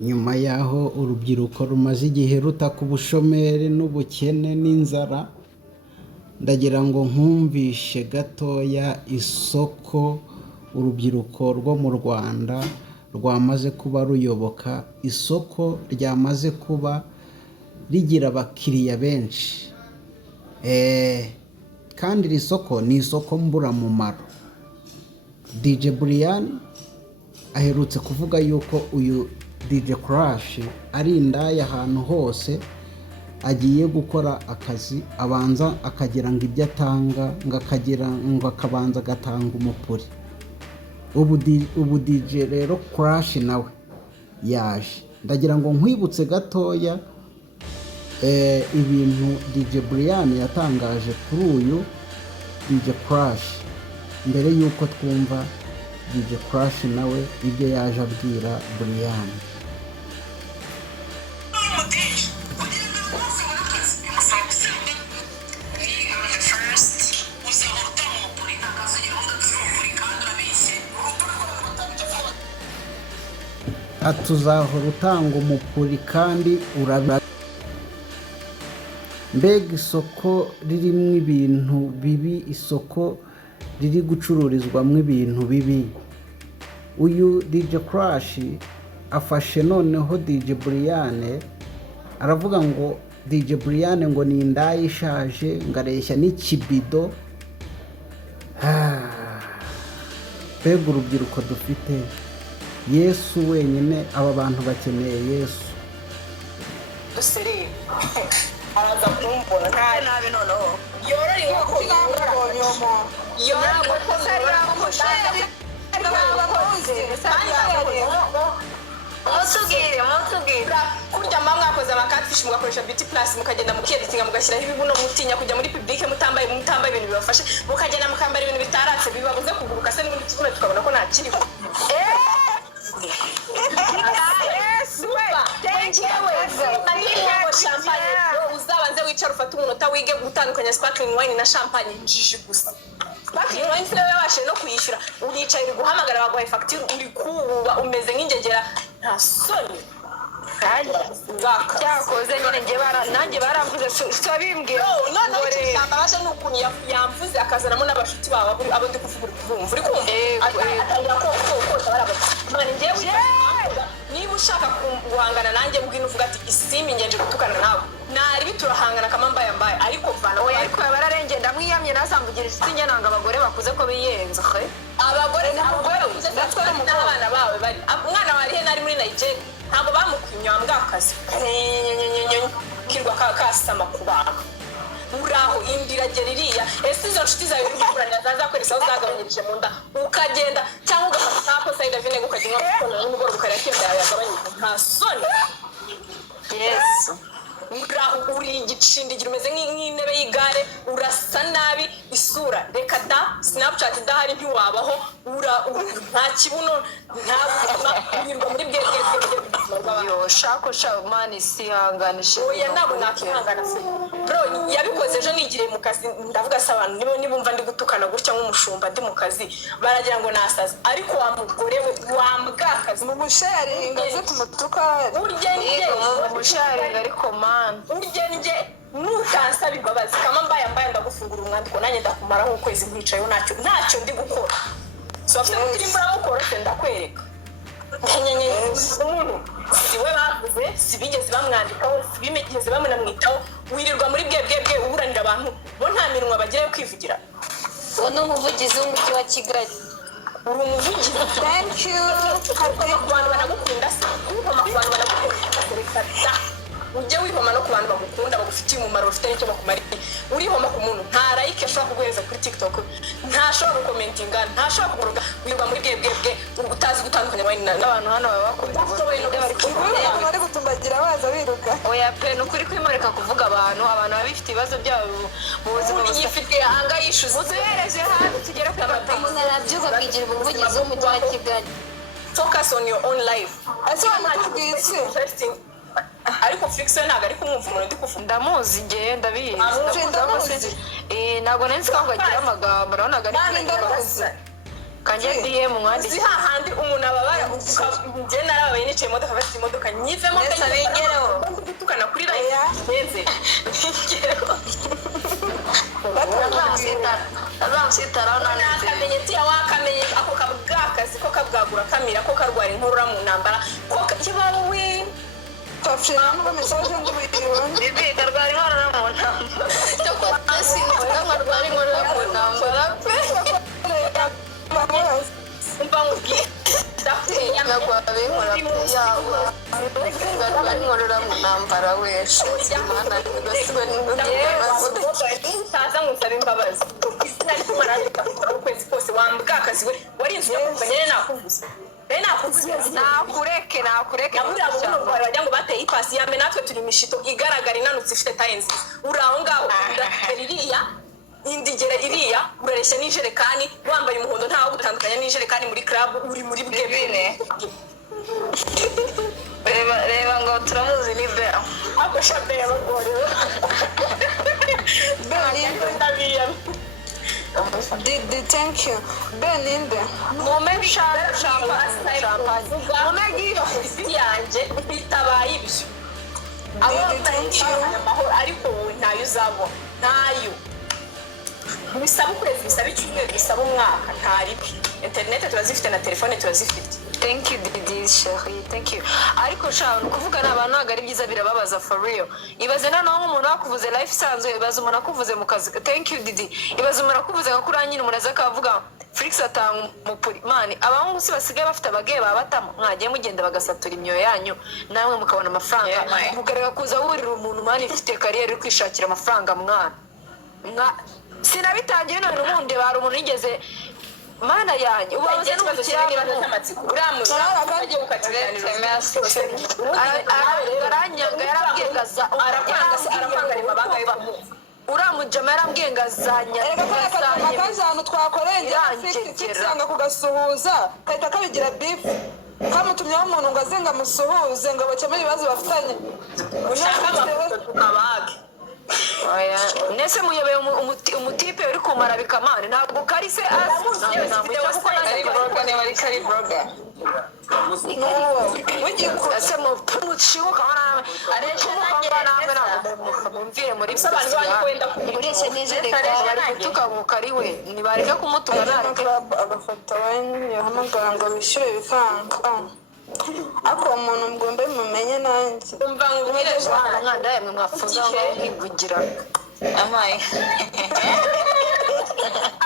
nyuma y'aho urubyiruko rumaze igihe ruta ku bushomeri n'ubukene n'inzara, ndagira ngo nkumvishe gatoya isoko urubyiruko rwo mu Rwanda rwamaze kuba ruyoboka, isoko ryamaze kuba rigira abakiriya benshi, kandi iri soko ni isoko mburamumaro. DJ Brian aherutse kuvuga yuko uyu DJ Crash ari indaya ahantu hose agiye gukora akazi, abanza akagira ngo ibyo atanga ngo akabanza agatanga umupuri. Ubu DJ rero Crash nawe yaje, ndagira ngo nkwibutse gatoya ibintu DJ Brian yatangaje kuri uyu DJ Crash mbere yuko twumva DJ Crash nawe ibyo yaje abwira Brian. Atuzahora utanga umupuri kandi urabira. Mbega isoko ririmo ibintu bibi, isoko riri gucururizwamo ibintu bibi. Uyu DJ Crash afashe noneho DJ Brian aravuga ngo DJ Brian ngo ni indaya ishaje, ngareshya n'ikibido. Mbega urubyiruko dufite, Yesu wenyine, aba bantu bakeneye Yesu. Dusiri araza kumbona nabi noneho yorori nkoko yoromo ntabwo kosari yamusheri Mutugire kurya mwa mwakoze amakatfish mugakoresha beauty plus mukagenda mukiyeditinga mugashyiraho ibibuno mutinya kujya muri public mutambaye ibintu bibafashe mukagenda mukambara ibintu bitaratse bibabuze kuguruka se n'ibindi kimwe tukabona ko nta kiriho. Uzabanze wicara ufata umunota wige gutandukanya sparkling wine na champagne njiji gusa. Sparkling wine se yabashe no kuyishyura, uricaye uri guhamagara baguhaye facture, uri kuba umeze nk'ingegera nta soni. Cyakoze nyine nanjye baramvuze bimbwiye none cyambabaje n'ukuntu yamvuze akazanamo n'abashuti bawe abo ndi kuvuga uri kumva atangira ko barabana ngewe niba ushaka guhangana nanjye mbwira uvuga ati isimi ngenje gutukana nawe nari biturahangana kamambaye ariko vana oya ariko bararenge ndamwiyamye nasambugira inshuti nyananga abagore bakuze ko biyenza abagore bakuze natwe n'abana bawe bari umwana wari he nari muri Nigeria ntabwo bamukwimya mbwakazi kirwa kasama kubaka uraho indira geririya ese izo nshuti zawe bikuranya zazakoresa uzagabanyirije mu nda ukagenda cyangwa ugafata hapo side vine ukagenda n'umugoro ukarya kimwe yagabanyirije nta soni. Yes uri igicindikiro umeze nk'intebe y'igare, urasa nabi, isura reka da Snapchat idahari ntiwabaho, nta kibuno nta wirwa muri bwebwe shako mani sihanganishe oya nabo nakihangana se bro yabikoze ejo nigiriye mu kazi ndavuga se abantu nibumva ndi gutukana gutya nk'umushumba ndi mu kazi baragira ngo nasaza ariko wa mugore we wambwakazi mu musharinga ze kumutuka urye nge mu musharinga ariko uryenje nukansaba imbabazi kama mbaye ndagufungura umwandiko nanjye ndakumaraho ukwezi nkwicayeho ntacyo ndi gukora so afite kutimbura gukora se ndakwereka nyenyenye umuntu siwe bavuze sibigeze bamwandikaho sibimegeze bamunamwitaho wirirwa muri bwebwe uburanira abantu bo nta minwa bagira yo kwivugira wono umuvugizi w'umujyi wa Kigali uri umuvugizi. Thank you abantu banagukunda se abantu banagukunda ujye wihoma no ku bantu bagukunda bagufitiye umumaro ufite n'icyo bakumariye. Urihoma ku muntu nta like ashobora kuguhereza kuri TikTok, ntashobora gukomentinga, ntashobora kuguruka, wirirwa muri bwebwe utazi gutandukanya n'abantu hano baba bakunda bari gutumbagira baza biruka oya pe n'ukuri kwimureka kuvuga abantu babifite ibibazo byabo mu buzima yifite anga yishuze utuhereje hano tugere ku umuntu arabyuka kwigira umuvugizi w'umujyi wa Kigali. Focus on your own life. Ase wanatubwitse ariko fiction ntago ari kumwumva umuntu ndi kuvuga ndamuzi ngiye ndabizi ntago nenzi ko agira amagambo nabonaga ari ndamuzi kanje DM mwandiki si hahandi umuntu ababara njye narabaye nicaye imodoka bafite imodoka nyivemo kanyegereho tukana kuri live benze azamusitara none akamenyeti wakamenye ako kabwakazi ko kabwagura kamira ko karwara inkorora mu ntambara ko kibawe tafshira ngo message ngo bibi karwara inkorora mu ntambara cyo ko asi karwara inkorora mu ntambara pe umva ngubwiye ndakuye nagwara inkorora yawe karwara inkorora mu ntambara weshe imana ngasibwe taza ngusaba imbabazi sinari kumarandika ukwezi kose wambwakazi we warinze nyine nakuvuze nakureke muri abo buntu bajya ngo bateye ipasi yambe natwe turi mishito igaragara inanutse ifite taye nziza uraho ngaho iriya indigera iriya urareshya n'ijerekani wambaye umuhondo ntawo gutandukanya n'ijerekani muri club uri muri bwebene reba ngo turamuzi ni bea ako shabe abagore ndabiya thank you beninde moment champagne mumegira yanje bitabaye ibyo ariko wowe ntayo uzabo ntayo bisaba ukwezi bisaba icyumweru bisaba umwaka ntaribi internet turazifite na telefone turazifite thank you Didi chérie thank you ariko shaho kuvuga n'abantu agari byiza birababaza for real ibaze nano nk'umuntu wakuvuze life isanzwe ibaze umuntu akuvuze mu kazi thank you Didi ibaze umuntu akuvuze nka kuri nyine muraza kavuga Felix atanga mupuri mani abahungu si basigaye bafite abageye babatamo mwagiye mugenda bagasatura imyoyo yanyu namwe mukabona amafaranga mukareka kuza wurira umuntu mani ifite career uri kwishakira amafaranga mwana sinabitangiye none ubundi bari umuntu yigeze mana yanjye ubaze n'ubukirani uramuza agiye gukatiranira aranyanga yarabwengaza arakwanga imabanga yo uramujama yarabwengazanya akazi ahantu twakoreye cyangwa kugasuhuza kahita kabigira beef kamutumyeho umuntu ngo azenga musuhuze ngo bakemure ibibazo bafitanye ushaka tukabage nese muyobeye umutipe uri kumara bikamane ntabwo kari se kari broga ese muciwo kabana namwe namumvire muri uretse n'ijerekani tukabuka ari we nibareke kumutuka agafata wayini yahamagara ngo bishyure bikanga ako umuntu mugombe mumenye nanjye umva ngubwire mwana yemwe mwafuza ngo nkivugira amaye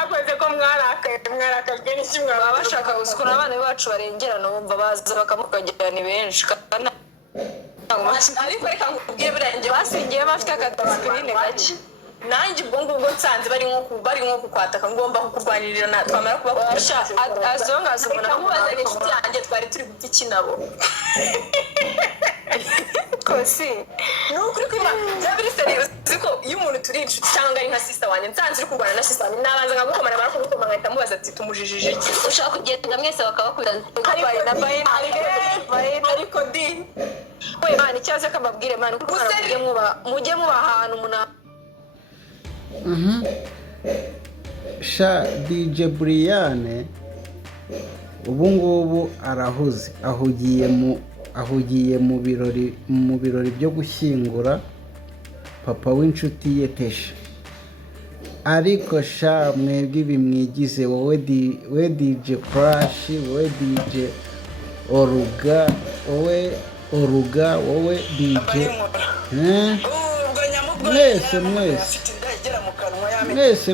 akoze ko mwarakajwe n'ikimwe baba bashaka gusukura abana bacu barengerana bumva baza bakamukagera ni benshi kandi ariko reka ngubwire birenge basingiye bafite akadisipline gake nanjye ubwo ngubwo nsanze bari nko kukwataka ngomba kukurwanirira na twamara kubakosha azongaza umuntu amubazanye inshuti yanjye twari turi gupfa ikinabo kosi nukuri kwima zabiri serious ziko iyo umuntu turi inshuti cyangwa ari nka sister wanjye nsanze uri kurwana na sister wanjye nabanza ngagukomana mara kumukoma ngahita mubaza ati tumujijije iki ushaka kugenda mwese bakabakurana ariko di we mani cyaze kamabwire mani mujye muba ahantu umuntu sha DJ Brian ubu ngubu arahuze ahugiye mu birori byo gushyingura papa w'inshuti ye Tesha ariko sha mwebwe bimwigize wowe DJ Crash wowe DJ Oruga wowe DJ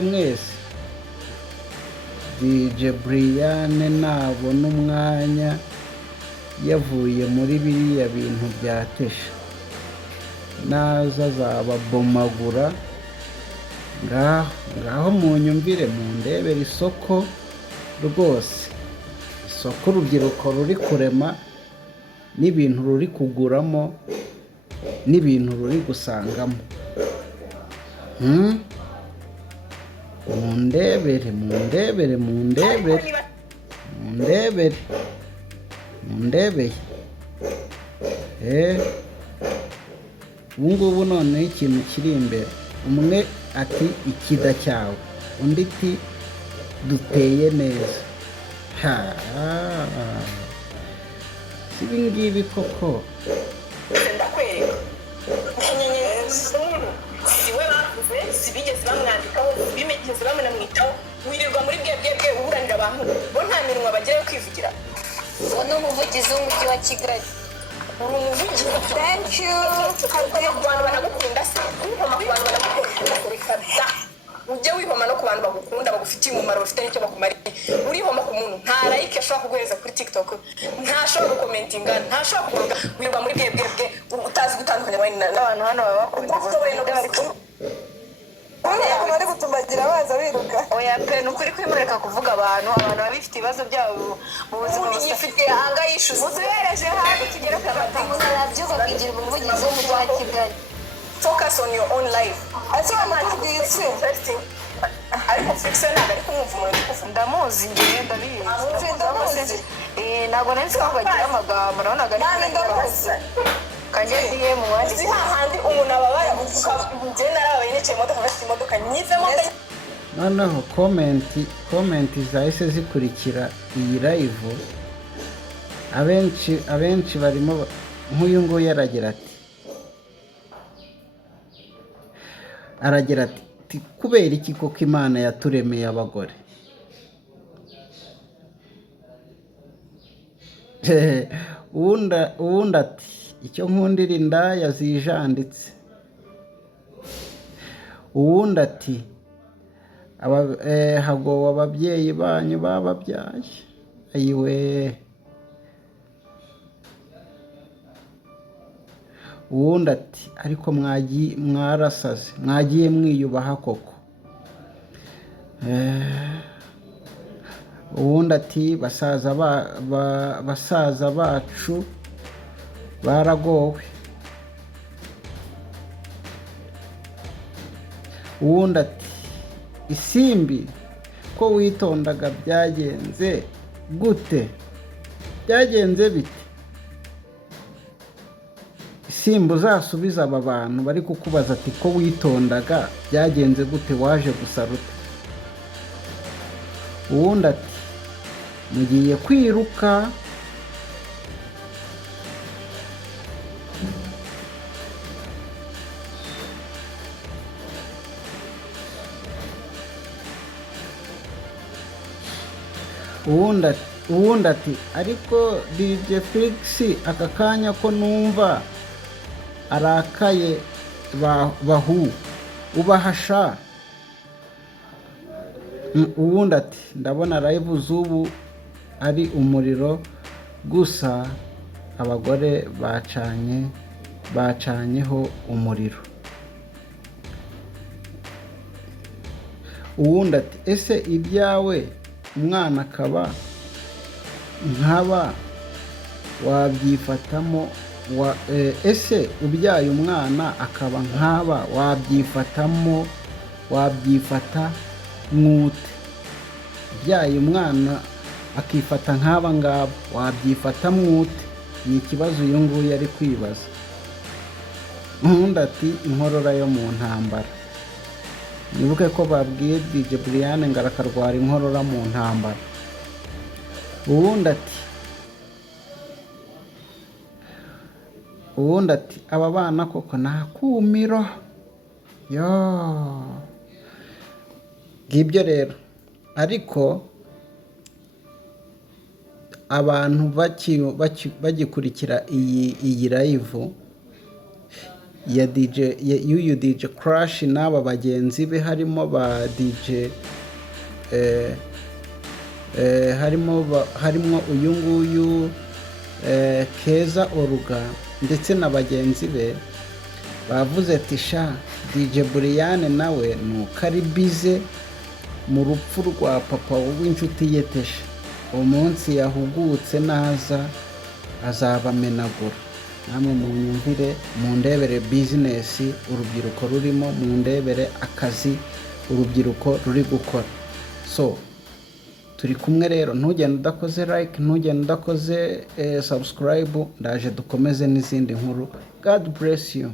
mwese DJ Brian nabona umwanya yavuye muri biriya bintu bya Tesha naza azababomagura ngaho munyumvire mundebere isoko rwose isoko urubyiruko ruri kurema n'ibintu ruri kuguramo n'ibintu ruri gusangamo mundebere ubungubu noneho ikintu kiri imbere umwe ati ikida cyawe undi ati duteye neza ibi ngibi koko ndakwereka siwe bavuze sibigeze bamwandikaho bimigeze bamunamwitaho wirirwa muri bwebwe uburanira abantu bo nta minwa bagiye kwivugira uwo ni umuvugizi w'umujyi wa Kigali. uri umuvugizi. Thank you. Hari ku bantu banagukunda se wihoma ku bantu banagukunda reka da ujye wihoma no ku bantu bagukunda bagufitiye umumaro bafite n'icyo bakumariye. Urihoma ku muntu nta like ashobora kuguhereza kuri TikTok, ntashobora gukomentinga, ntashobora kuvuga, wirirwa muri bwebwe utazi gutandukanya n'abantu hano baba bakunda bari gutumbagira baza biruka. Oya pe nukuri kwimureka kuvuga abantu babifite ibibazo byabo mu buzima bufite anga yishuze. Uzuhereje hafi kigera ku umuntu arabyuka kugira umuvugizi w'umujyi wa Kigali. Focus on your own life. Ase amatugize. Ariko fiction ntabwo ari kumwumva umuntu kuvuga. Ndamuzi ngiye ndabizi. Ntabwo nari nzi ko bagira amagambo nabonaga ari ndamuzi. Kanjye mu wandi si hahandi umuntu ababara njye narabaye nicaye imodoka bafite imodoka nyizemo. Noneho komenti zahise zikurikira iyi live, abenshi barimo nk'uyu nguyu aragira ati kubera iki koko Imana yaturemeye abagore? uwundi ati icyo nkundira indaya zijanditse. Uwundi ati hagowe ababyeyi banyu bababyaye. Ayiwe. Uwundi ati ariko mwarasaze, mwagiye mwiyubaha koko. Uwundi ati basaza bacu baragowe. Uwundi ati isimbi ko witondaga byagenze gute? Byagenze bite? Isimbi uzasubiza aba bantu bari kukubaza ati ko witondaga byagenze gute, waje gusaruta? Uwundi ati mugiye kwiruka. Uwundi ati ariko DJ Flix aka kanya ko numva arakaye ubahasha. Uwundi ati ndabona live z'ubu ari umuriro gusa abagore bacanyeho umuriro. Uwundi ati ese ibyawe umwana akaba nkaba wabyifatamo ese ubyaye umwana akaba nkaba wabyifata mwute? Ubyaye umwana akifata nk'aba ngabo wabyifata mwute? Ni ikibazo uyu nguyu ari kwibaza. Uwundi ati inkorora yo mu ntambara. Nibuke ko babwiye DJ Brian ngo arakarwara inkorora mu ntambara. Uwundi ati aba bana koko nakumiro. Ngibyo rero. Ariko abantu bagikurikira iyi live ya DJ Crash n'aba bagenzi be, harimo ba DJ harimo uyu nguyu Keza Oruga ndetse na bagenzi be, bavuze ati sha DJ Brian nawe nuko ari bize mu rupfu rwa papa w'inshuti ye Tesha. Umunsi yahugutse naza azabamenagura. Namwe munyumvire, mundebere business urubyiruko rurimo, mundebere akazi urubyiruko ruri gukora. So turi kumwe rero, ntugende udakoze like, ntugende udakoze subscribe. Ndaje dukomeze n'izindi nkuru. God bless you.